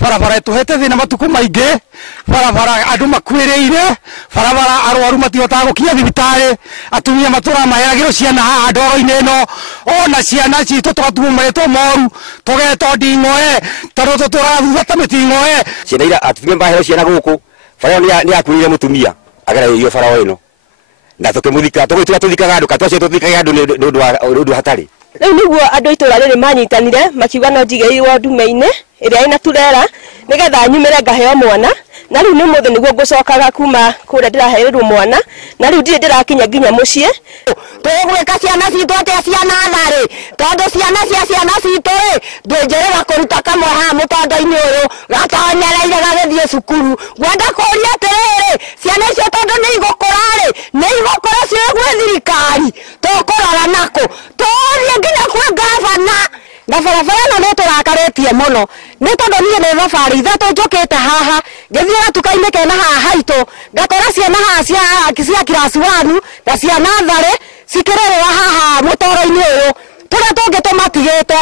Barabara tuhete thina matuku maingi barabara andu makwireire barabara arwaru matihotaga gukinya thibitari atumia matura maheragiro ciana haha ndoro-ini ino ona ciana citu twatumaretwo moru tugetwo ndingoe taro tutura thutha ta mitingoe ciana ira atumia mahero ciana guku bara ni akurire mutumia agera iyo bara ino na tukimuthika tuthikaga andu katwacio tuthikaga andu ndu hatari riu niguo andu itura riri manyitanire makiuga no njigeirwo ndume-ini iria ina turera nigetha nyumire ngaheo mwana na riu ni muthe niguo ngucokaga kuma kuria ndiraheirwo mwana na riu ndire ndirakinya nginya mucii tugwika ciana citu atia ciana thari tondu ciana cia ciana citu ndwinjirira kuruta kamwe haha mutondo-ini uyu gatonyereire gagithie cukuru ngwenda kuria atiriri ciana icio tondu ni igukura ni igukura cio gwi thirikari tukurora naku turie nginya kwa gavana na barabara ĩno nĩ tũrakaritie mũno nĩ tondũ niĩ nĩ thabarĩ ithatũ njũkĩte haha ngĩthiĩ gatuka-inĩ kena haha haitũ ngatwara ciana haha cia class 1 na cia natharĩ cikĩrerera haha mũtoro-inĩ ũyũ tũrĩa tũngĩ tũmatigĩte